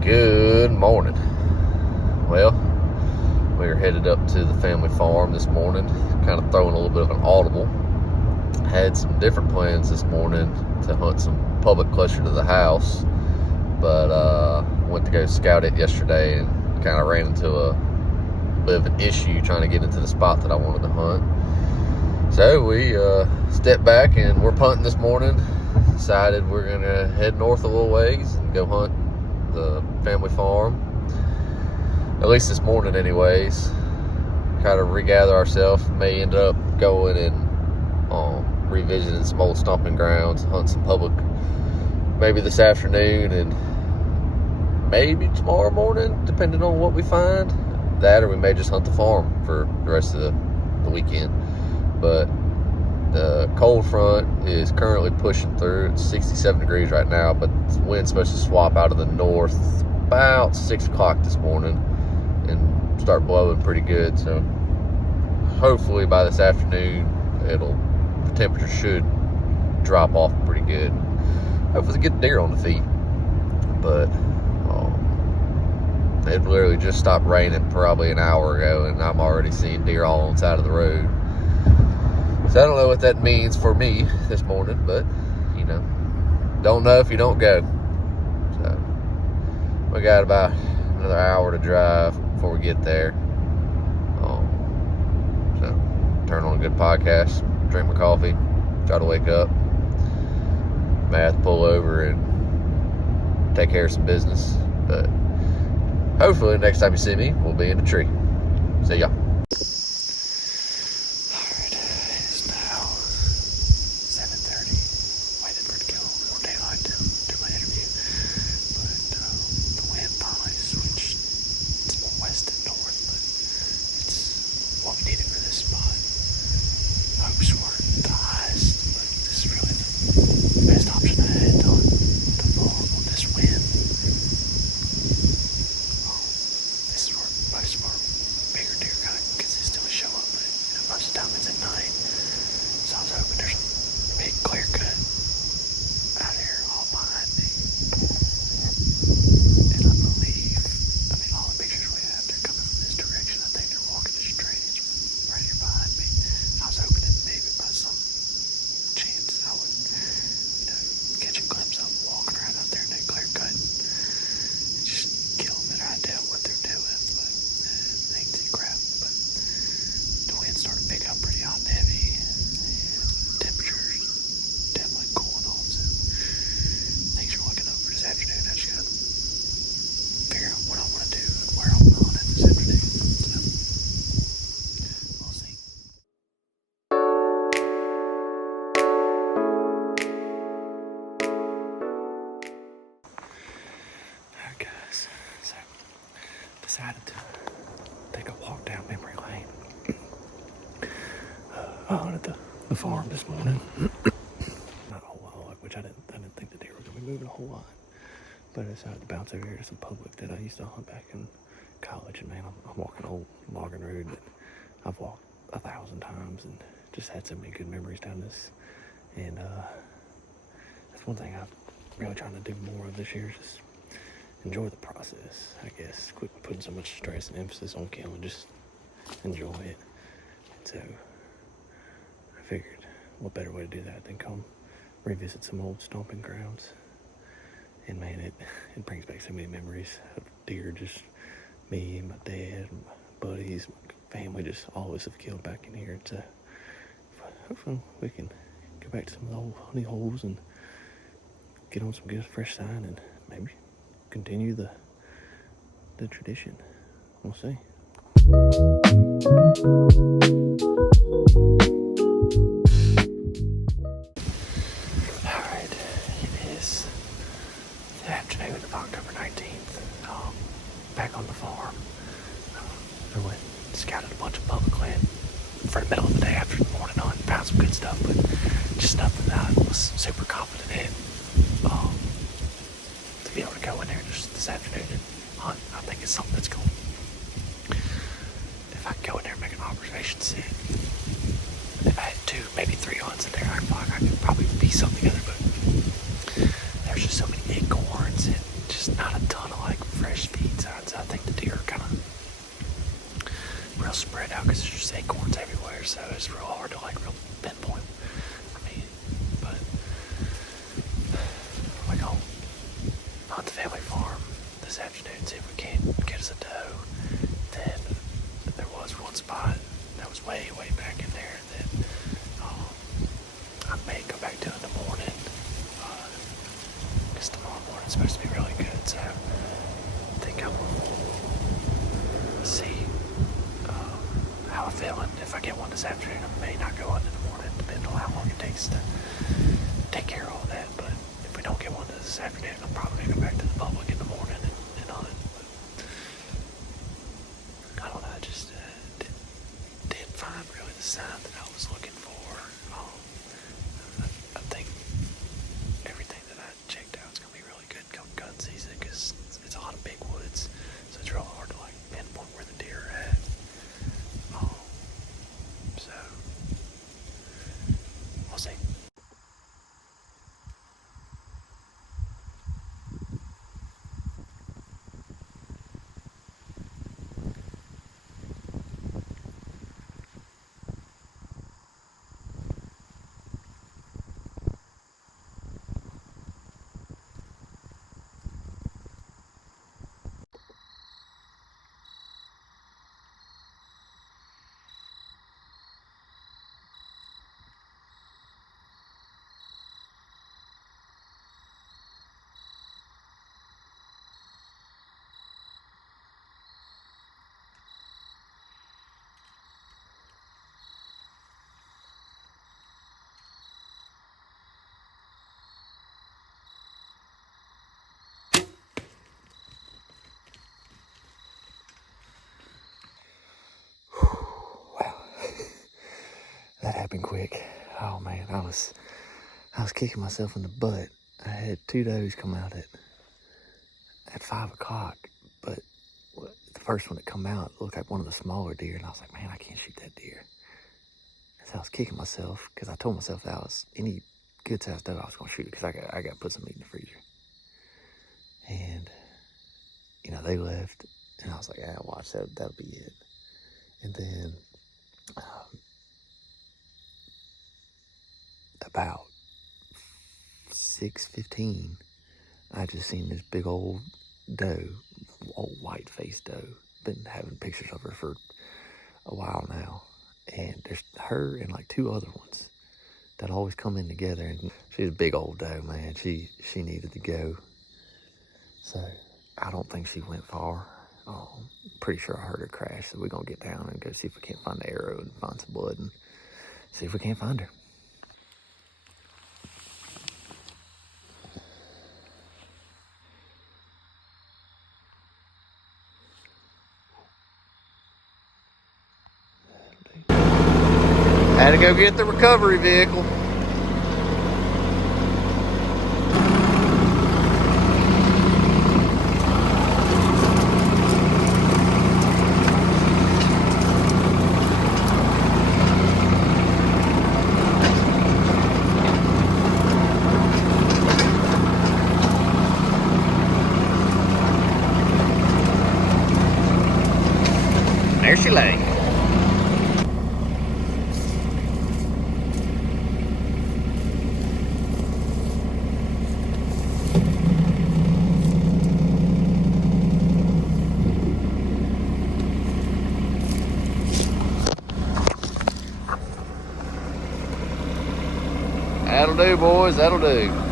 Good morning. Well, we are headed up to the family farm this morning, kind of throwing a little bit of an audible. Had some different plans this morning to hunt some public closer to the house, but went to go scout it yesterday and kind of ran into a bit of an issue trying to get into the spot that I wanted to hunt. So we stepped back and we're punting this morning. Decided we're going to head north a little ways and go hunt the family farm, at least this morning anyways. Kind of regather ourselves. May end up going and revisiting some old stomping grounds, hunt some public maybe this afternoon and maybe tomorrow morning, depending on what we find. That, or we may just hunt the farm for the rest of the weekend. But the cold front is currently pushing through. It's 67 degrees right now, but the wind's supposed to swap out of the north about 6 o'clock this morning and start blowing pretty good. So hopefully by this afternoon, the temperature should drop off pretty good. Hopefully get deer on the feet. But it literally just stopped raining probably an hour ago, and I'm already seeing deer all on the side of the road. So I don't know what that means for me this morning, but, don't know if you don't go. So we got about another hour to drive before we get there. So turn on a good podcast, drink my coffee, try to wake up. May have to pull over and take care of some business, but hopefully next time you see me, we'll be in a tree. See ya. Decided to take a walk down memory lane. I hunted the farm this morning. Not a whole lot, which I didn't think the deer were gonna be moving a whole lot. But I decided to bounce over here to some public that I used to hunt back in college. And man, I'm walking an old logging road that I've walked 1,000 times and just had so many good memories down this. And that's one thing I'm really trying to do more of this year, is just enjoy the process, I guess. Quit putting so much stress and emphasis on killing, just enjoy it. And so I figured, what better way to do that than come revisit some old stomping grounds. And man, it brings back so many memories of deer, just me and my dad and my buddies, my family, just all of us have killed back in here. So hopefully we can go back to some of the old honey holes and get on some good fresh sign and maybe continue the tradition. We'll see. Alright, it is the afternoon of October 19th. Back on the farm. I went and scouted a bunch of public land for the middle of the day after the morning hunt. Found some good stuff, but just nothing that I was super confident in. To be able to go in there just this afternoon and hunt, I think it's something that's cool. If I can go in there and make an observation set, if I had 2, maybe 3 hunts in there, I could probably piece something together, but there's just so many acorns and just not a ton of like fresh speed signs. I think the deer are kind of real spread out because there's just acorns everywhere, so it's real hard to like real pinpoint for me. But we're gonna hunt the family farm this afternoon, see if we can get us a doe. Then there was one spot that was way back in there that I may go back to in the morning, because tomorrow morning's supposed to be really good, so I think I will see how I'm feeling. If I get one this afternoon, I may not go on in the morning, depending on how long it takes to take care of all that. But if we don't get one this afternoon, I'm probably going to go back to the public in the morning and hunt. But I don't know, I just didn't find really the sign that I was looking for. I think everything that I checked out is going to be really good come gun season, because it's a lot of big woods, so it's real hard to like pinpoint where the deer are at. So we'll see. That happened quick. Oh man, I was kicking myself in the butt. I had 2 does come out at 5 o'clock, but the first one that come out looked like one of the smaller deer, and I was like, man, I can't shoot that deer. So I was kicking myself because I told myself that I was any good sized doe I was gonna shoot it, because I got to put some meat in the freezer. And they left, and I was like, watch that'll be it. And then about 6:15, I just seen this big old doe, old white-faced doe. Been having pictures of her for a while now, and there's her and like 2 other ones that always come in together. And she's a big old doe, man. She needed to go, so I don't think she went far. I'm pretty sure I heard her crash, so we're gonna get down and go see if we can't find the arrow and find some blood and see if we can't find her. Had to go get the recovery vehicle. There she lay. That'll do, boys, that'll do.